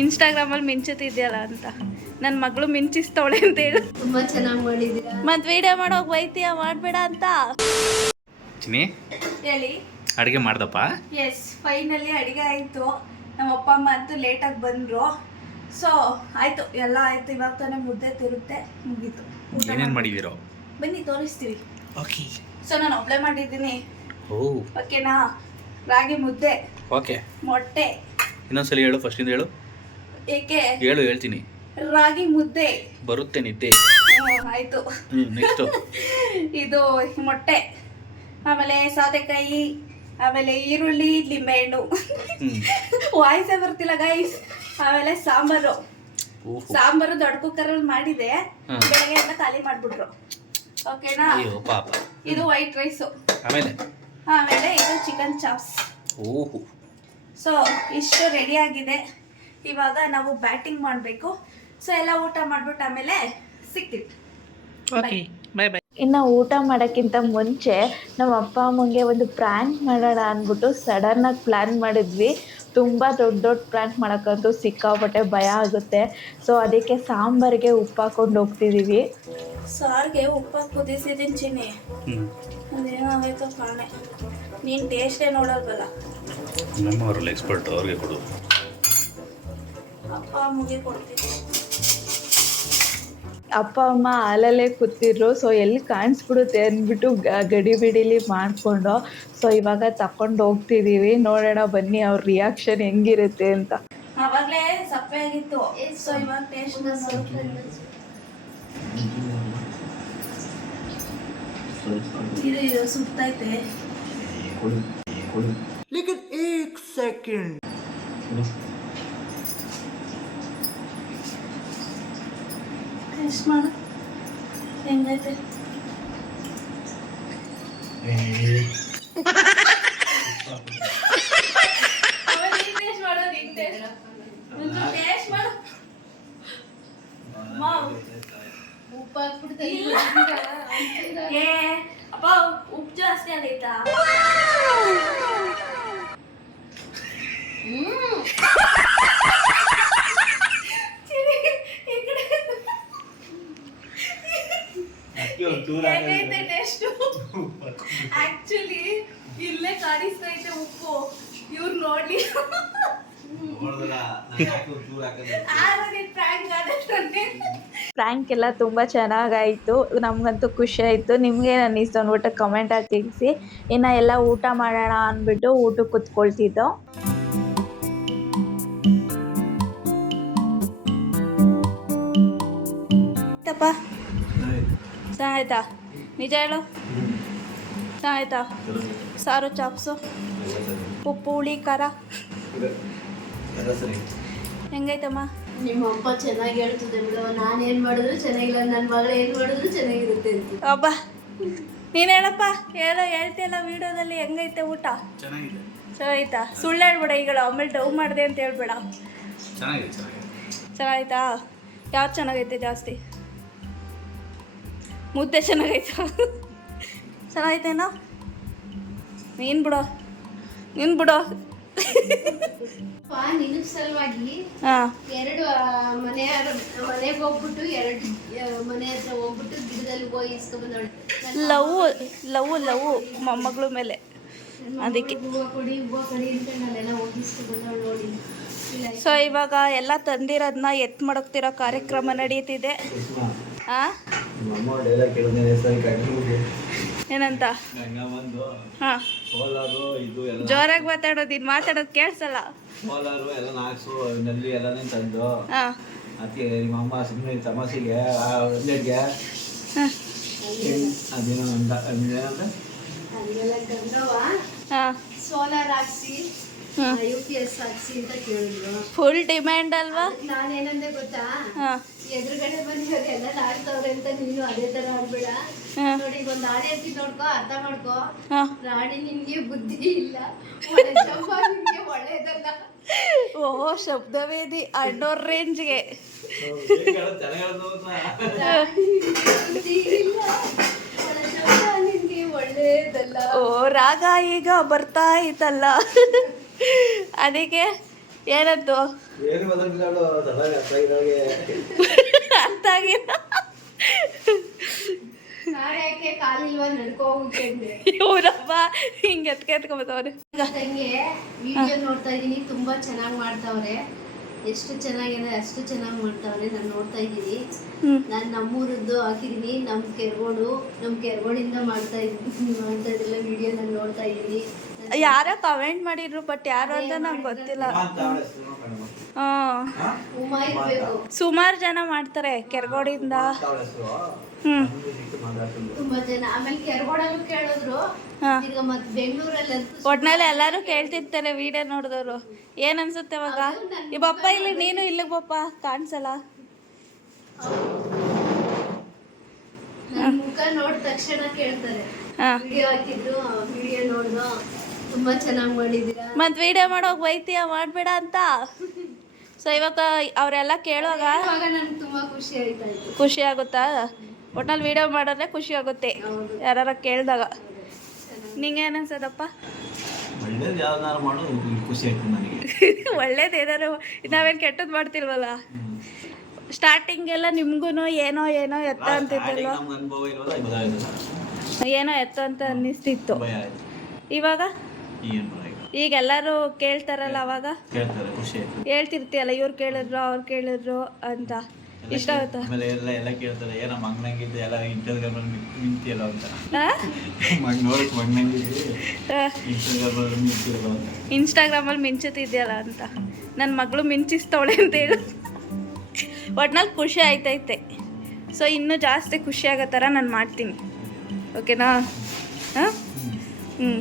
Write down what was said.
ಇನ್ಸ್ಟಾಗ್ರಾಮಲ್ಲಿ ಮಿಂಚುತ್ತಿದ್ಯಲ್ಲ ಅಂತ. ನನ್ನ ಮಗಳು ಮಿಂಚಿಸ್ತವಳೆ ಅಂತ ಹೇಳು. ತುಂಬಾ ಚೆನ್ನಾಗಿ ಮಾಡಿದ್ದೀರಾ. ಮತ್ತೆ ವಿಡಿಯೋ ಮಾಡೋಕೆ ಬೈತೀಯ, ಮಾಡಬೇಡ ಅಂತ ಚಿನಿ ಹೇಳಿ. ಅಡುಗೆ ಮಾಡ್ದಪ್ಪ? ಎಸ್, ಫೈನಲಿ ಅಡುಗೆ ಆಯಿತು. ನಮ್ಮ ಅಪ್ಪ ಅಮ್ಮ ಅಂತೂ ಲೇಟಾಗಿ ಬಂದರು. ಸೊ ಆಯಿತು, ಎಲ್ಲ ಆಯಿತು. ಇವಾಗ ತಾನೇ ಮುದ್ದೆ ತಿರುತ್ತೆ, ಮುಗೀತು. ಏನೇನು ಮಾಡಿದ್ದೀರೋ ಬನ್ನಿ ತೋರಿಸ್ತೀವಿ. ಓಕೆ. ಸೊ ನಾನು ಒಬ್ಬಳೇ ಮಾಡಿದ್ದೀನಿ. ಓ ಓಕೆನಾ? ರಾಗಿ ಮುದ್ದೆ, ಓಕೆ. ಮೊಟ್ಟೆ. ಇನ್ನೊಂದ್ಸಲಿ ಹೇಳು, ಫಸ್ಟಿಂದ ಹೇಳು. ಏಕೆ? ಹೇಳ್ತೀನಿ. ರಾಗಿ ಮುದ್ದೆ ಬರುತ್ತೆ ನಿದ್ದೆ. ಆಯಿತು. ನೆಕ್ಸ್ಟು ಇದು ಮೊಟ್ಟೆ, ಆಮೇಲೆ ಸೌತೆಕಾಯಿ, ಆಮೇಲೆ ಈರುಳ್ಳಿ, ಲಿಂಬೆಹಣ್ಣು. ವಾಯ್ಸೇ ಬರ್ತಿಲ್ಲ ಗೈಸ್. ಆಮೇಲೆ ಸಾಂಬಾರು. ಸಾಂಬಾರು ದೊಡ್ಡ ಕುಕ್ಕರಲ್ಲಿ ಮಾಡಿದೆ, ಬೆಳಗ್ಗೆ ಎಲ್ಲ ಖಾಲಿ ಮಾಡಿಬಿಟ್ರು. ಓಕೆನಾ? ಪಾಪ. ಇದು ವೈಟ್ ರೈಸು. ಆಮೇಲೆ ಇದು ಚಿಕನ್ ಚಾಪ್ಸ್. ಓಹೋ. ಸೊ ಇಷ್ಟು ರೆಡಿ ಆಗಿದೆ. ಇವಾಗ ನಾವು ಬ್ಯಾಟಿಂಗ್ ಮಾಡಬೇಕು. ಸೊ ಎಲ್ಲ ಊಟ ಮಾಡಿಬಿಟ್ಟು ಆಮೇಲೆ ಸಿಗ್ತೀವಿ. Okay, bye bye. ಇನ್ನು ಊಟ ಮಾಡೋಕ್ಕಿಂತ ಮುಂಚೆ ನಮ್ಮ ಅಪ್ಪ ಅಮ್ಮಂಗೆ ಒಂದು ಪ್ರ್ಯಾಂಕ್ ಮಾಡೋಣ ಅಂದ್ಬಿಟ್ಟು ಸಡನ್ನಾಗಿ ಪ್ಲ್ಯಾನ್ ಮಾಡಿದ್ವಿ. ತುಂಬ ದೊಡ್ಡ ಪ್ರ್ಯಾಂಕ್ ಮಾಡೋಕ್ಕಂತೂ ಸಿಕ್ಕಾಪಟ್ಟೆ ಭಯ ಆಗುತ್ತೆ. ಸೊ ಅದಕ್ಕೆ ಸಾಂಬಾರಿಗೆ ಉಪ್ಪು ಹಾಕೊಂಡು ಹೋಗ್ತಿದ್ದೀವಿ. ಸಾರಿಗೆ ಉಪ್ಪಾಕಿ ಕುದಿಸಿದ್ದೀನಿ ಚಿನ್ನಿ. ಅದೇನಾಗೈತೋ ಕಾಣೆ. ನೀನು ಟೇಸ್ಟೇ ನೋಡಲ್ವಲ್ಲ. ನಮ್ಮವರಲ್ಲ ಎಕ್ಸ್ಪರ್ಟ್, ಅವ್ರಿಗೆ ಕೊಡು. ಅಪ್ಪ ಅಮ್ಮಗೆ ಕೊಡ್ತೀನಿ. ಅಪ್ಪ ಅಮ್ಮ ಹಾಲಲ್ಲೇ ಕೂತಿದ್ರು. ಸೊ ಎಲ್ಲಿ ಕಾಣಿಸ್ಬಿಡುತ್ತೆ ಅಂದ್ಬಿಟ್ಟು ಗಡಿ ಬಿಡಿಲಿ ಮಾಡಿಕೊಂಡು ಸೊ ಇವಾಗ ತಗೊಂಡು ಹೋಗ್ತಿದ್ದೀವಿ. ನೋಡೋಣ ಬನ್ನಿ ಅವ್ರ ರಿಯಾಕ್ಷನ್ ಹೆಂಗಿರುತ್ತೆ ಅಂತ. ಆವಾಗಲೇ ಸಪ್ಪೆ ಆಗಿತ್ತು. ಸೊ ಇವಾಗ ಟೇಸ್ಟ್ ಇದು ಸುತ್ತೈತೆ. ಟೇಸ್ಟ್ ಮಾಡು ಹೆಂಗೈತೆ. ಉಪ್ಪು ಹಾಕ್ಬಿಡ್ತಾ ಅಪ್ಪ ಉಪ್ಪು ಜಾಸ್ತಿ ಆಗೈತಾ? ಆಕ್ಚುಲಿ ಇಲ್ಲೇ ಕಾಣಿಸ್ತೈತೆ ಉಪ್ಪು. ಇವ್ರು ನೋಡ್ಲಿ. ಪ್ರ್ಯಾಂಕ್ ಎಲ್ಲ ತುಂಬ ಚೆನ್ನಾಗಾಯಿತು. ನಮಗಂತೂ ಖುಷಿ ಆಯಿತು. ನಿಮಗೆ ನಾನು ಇಷ್ಟ ಅಂದ್ಬಿಟ್ಟು ಕಮೆಂಟ್ ಹಾಕಿ ತಿಳಿಸಿ. ಇನ್ನು ಎಲ್ಲ ಊಟ ಮಾಡೋಣ ಅಂದ್ಬಿಟ್ಟು ಊಟಕ್ಕೆ ಕೂತ್ಕೊಳ್ತಿದ್ದೋ. ಚೆನ್ನಾಯ್ತಾ? ನಿಜ ಹೇಳು, ಚೆನ್ನಾಯ್ತಾ? ಸಾರು ಚಾಪ್ಸು, ಉಪ್ಪು ಹುಳಿ ಖಾರ ಹೆಂಗೈತಮ್ಮ? ನಿಮ್ಮ ಅಪ್ಪ ಚೆನ್ನಾಗಿ ಹೇಳ್ತದೆ ಬಿಡು. ನಾನೇನು ಮಾಡಿದ್ರು ಚೆನ್ನಾಗಿಲ್ಲ, ನನ್ನ ಮಗಳು ಏನು ಮಾಡಿದ್ರು ಚೆನ್ನಾಗಿರುತ್ತೆ ಅಂತ. ಅಬ್ಬ ನೀನು ಹೇಳಪ್ಪ, ಹೇಳ್ತಿಯಲ್ಲ ವಿಡಿಯೋದಲ್ಲಿ. ಹೆಂಗೈತೆ ಊಟ? ಚೆನ್ನಾಯ್ತಾ? ಸುಳ್ಳು ಹೇಳ್ಬೇಡ ಈಗ, ಆಮೇಲೆ ಡವ್ ಮಾಡಿದೆ ಅಂತ ಹೇಳ್ಬೇಡ. ಚೆನ್ನಾಯ್ತಾ? ಯಾವ್ದು ಚೆನ್ನಾಗೈತೆ ಜಾಸ್ತಿ? ಮುದ್ದೆ ಚೆನ್ನಾಗೈತಾ? ಚೆನ್ನಾಗೈತೇನೋ? ನೀನು ಬಿಡೋ. ನಿನ್ನ ಸಲುವಾಗಿ ಎರಡು ಮನೆಗೆ ಹೋಗ್ಬಿಟ್ಟು ಎರಡು ಮನೆ ಹತ್ರ ಹೋಗ್ಬಿಟ್ಟು ಗಿಡದಲ್ಲಿ ಹೋಗಿ ಇಸ್ಕೊಂಡ್ಬಂದವಳು. ಲವ್ ಮೊಮ್ಮಗಳ ಮೇಲೆ. ಅದಕ್ಕೆ ಹೂವು ಕೊಡಿ ಅಂತ ನಾನೆಲ್ಲ ಹೋಗಿ ಇಸ್ಕೊಂಡ್ಬಂದವಳು ನೋಡಿ. ಸೊ ಇವಾಗ ಎಲ್ಲ ತಂದಿರೋದನ್ನ ಎತ್ತು ಮಡಗ್ತಿರೋ ಕಾರ್ಯಕ್ರಮ ನಡೀತಿದೆ. ಏನಂತ? ಹಾಂ, ಜೋರಾಗಿ ಮಾತಾಡೋದು. ಇದು ಮಾತಾಡೋದು ಕೇಳಿಸಲ್ಲ. ಹಾಂ, ಅದಕ್ಕೆ ನಿಮ್ಮ ಅಮ್ಮ ಸುಮ್ಮನೆ ತಮಾಷೆಗೆ ಅದೇನೋ ಸೋಲಾರ್ ಹಾಕ್ಸಿ UPS ಹಾಕ್ಸಿ ಅಂತ ಕೇಳಿದ್ರು. ಫುಲ್ ಡಿಮ್ಯಾಂಡ್ ಅಲ್ವಾ? ನಾನೇನಂದೆ ಗೊತ್ತಾ, ಎದುರುಗಡೆ ಬಂದಿರೋರು ಎಲ್ಲ ಆಡ್ತವ್ರೆ ಅಂತ ನೀನು ಅದೇ ತರ ಆಡ್ಬೇಡ. ನೋಡಿ ಒಂದು ಹಾಡು ಹೇಳ್ತೀನಿ ನೋಡ್ಕೋ, ಅರ್ಥ ಮಾಡ್ಕೋ. ರಾಣಿ ನಿನ್ಗೆ ಬುದ್ಧಿ ಇಲ್ಲ, ನಿನ್ಗೆ ಒಳ್ಳೇದಲ್ಲ. ಓಹೋ, ಶಬ್ದವೇದಿ ಅಣ್ಣೋರ್ ರೇಂಜ್ಗೆ. ಒಳ್ಳೇದಲ್ಲ. ಓ ರಾಗ ಈಗ ಬರ್ತಾ ಇತ್ತಲ್ಲ, ಅದಕ್ಕೆ ಏನಂತು ಏನು ಬದಲಿದ್ದಾಳು ಸಡನ್ ಹತ್ರ ಇದ್ದಾಗೆ ಅರ್ಥ ಆಗಿಲ್ಲ. ನಾಳೆ ಯಾಕೆ ಕಾಲಿಲ್ವಾ ನಡ್ಕೋ ಹೋಗುತ್ತೆ ಅಂದ್ರೆ ಇವರಪ್ಪ ಹಿಂಗೆ ಎತ್ಕೊಂಬತ್ತವ್ರೆ. ತಂಗೆ ವಿಡಿಯೋ ನೋಡ್ತಾ ಇದೀನಿ, ತುಂಬಾ ಚೆನ್ನಾಗಿ ಮಾಡ್ತಾವ್ರೆ. ಎಷ್ಟು ಚೆನ್ನಾಗಿದೆ ಅಷ್ಟು ಚೆನ್ನಾಗಿ ಮಾಡ್ತಾವ್ರೆ. ನಾನು ನೋಡ್ತಾ ಇದ್ದೀನಿ. ನಾನು ನಮ್ಮೂರದ್ದು ಹಾಕಿದೀನಿ, ನಮ್ಮ ಕೆರಗೋಡಿಂದ ಮಾಡ್ತಾ ಇದ್ದಿಲ್ಲ ವಿಡಿಯೋ ನಾನು ನೋಡ್ತಾ ಇದ್ದೀನಿ. ಯಾರೋ ಕಮೆಂಟ್ ಮಾಡಿದ್ರು, ಬಟ್ ಯಾರು ಅಂತ ನಂಗೆ ಗೊತ್ತಿಲ್ಲ. ಉಮಾ ಇರ್ಬೇಕು. ಸುಮಾರು ಜನ ಮಾಡ್ತಾರೆ ಕೆರಗೋಡಿಂದ. ತುಂಬಾ ಜನ. ಆಮೇಲೆ ಕೆರಗೋಡಲ್ಲೂ ಕೇಳಿದ್ರು. ಈಗ ಮತ್ತೆ ಬೆಂಗಳೂರಲ್ಲಂತೂ ಒಟ್ನಲ್ಲಿ ಎಲ್ಲರೂ ಕೇಳ್ತಿರ್ತಾರೆ ವಿಡಿಯೋ ನೋಡಿದವರು. ಏನ್ ಅನ್ಸುತ್ತೆ ಅವಾಗ? ಈ ಬಪ್ಪ ಇಲ್ಲಿ, ನೀನು ಇಲ್ಲಿಗೆ ಬಪ್ಪ, ಕಾಣಿಸಲ್ಲ. ನನ್ನ ಮುಖ ನೋಡಿದ ತಕ್ಷಣ ಕೇಳ್ತಾರೆ. ವಿಡಿಯೋ ಹಾಕಿದ್ರು, ವಿಡಿಯೋ ನೋಡ್ದು ತುಂಬಾ ಚೆನ್ನಾಗಿ ಮಾಡಿದೀರಾ. ಮತ್ ವಿಡಿಯೋ ಮಾಡೋಕ್ ಬೈತೀಯ, ಮಾಡ್ಬೇಡ ಅಂತ. ಸೊ ಇವಾಗ ಅವರೆಲ್ಲ ಕೇಳುವಾಗ ನನ್ಗೆ ತುಂಬಾ ಖುಷಿ ಆಯ್ತಾಯ್ತು. ಖುಷಿ ಆಗುತ್ತಾ? ಒಟ್ನಲ್ಲಿ ವಿಡಿಯೋ ಮಾಡಿದ್ರೆ ಖುಷಿ ಆಗುತ್ತೆ ಯಾರ ಕೇಳಿದಾಗ. ನಿಂಗೆ ಏನು ಅನ್ಸದಪ್ಪ? ಒಳ್ಳೇದು ಯಾವ್ದಾರು ಮಾಡೋದು ಖುಷಿ ಆಯ್ತು ನನಗೆ. ಒಳ್ಳೇದೇನಾರು, ನಾವೇನು ಕೆಟ್ಟದ್ದು ಮಾಡ್ತಿಲ್ವಲ್ಲ. ಸ್ಟಾರ್ಟಿಂಗ್ ಎಲ್ಲ ನಿಮ್ಗೂ ಏನೋ ಎತ್ತ ಅಂತಿದ್ದಲ್ವ, ನಮ್ಗೆ ಅನುಭವ ಇಲ್ವಲ್ಲ, ಇವಾಗ ಏನೋ ಎತ್ತ ಅಂತ ಅನ್ನಿಸ್ತಿತ್ತು. ಭಯ ಆಯ್ತು. ಇವಾಗ ಏನು ಬರ ಈಗ ಎಲ್ಲರೂ ಕೇಳ್ತಾರಲ್ಲ, ಅವಾಗ ಕೇಳ್ತಾರೆ, ಖುಷಿ ಆಯ್ತು. ಹೇಳ್ತಿರ್ತೀಯಲ್ಲ, ಇವ್ರು ಕೇಳಿದ್ರು ಅವ್ರು ಕೇಳಿದ್ರು ಅಂತ. ಇಷ್ಟ ಆಗುತ್ತಾ? ಆಮೇಲೆ ಎಲ್ಲ ಕೇಳ್ತಾರೆ, ಏನೋ ಮಗ್ನಂಗಿದ್ದು ಎಲ್ಲ ಇನ್ಸ್ಟಾಗ್ರಾಮಲ್ಲಿ ಮಿಂತಿಯಲ್ಲ ಅಂತ. ನೋಡಕ್ ಮಗ್ನಂಗಿದ್ದು ಇನ್ಸ್ಟಾಗ್ರಾಮಲ್ಲಿ ಮಿಂತಿಯಲ್ಲ ಅಂತ. ಇನ್ಸ್ಟಾಗ್ರಾಮಲ್ಲಿ ಮಿಂಚುತ್ತಿದ್ಯಲ್ಲ ಅಂತ. ನನ್ನ ಮಗಳು ಮಿಂಚಿಸ್ತವಳೆ ಅಂತ ಹೇಳು. ಒಟ್ನಲ್ಲಿ ಖುಷಿ ಆಯ್ತೈತೆ. ಸೊ ಇನ್ನೂ ಜಾಸ್ತಿ ಖುಷಿ ಆಗೋ ಥರ ನಾನು ಮಾಡ್ತೀನಿ. ಓಕೆನಾ? ಹಾಂ, ಹ್ಞೂ.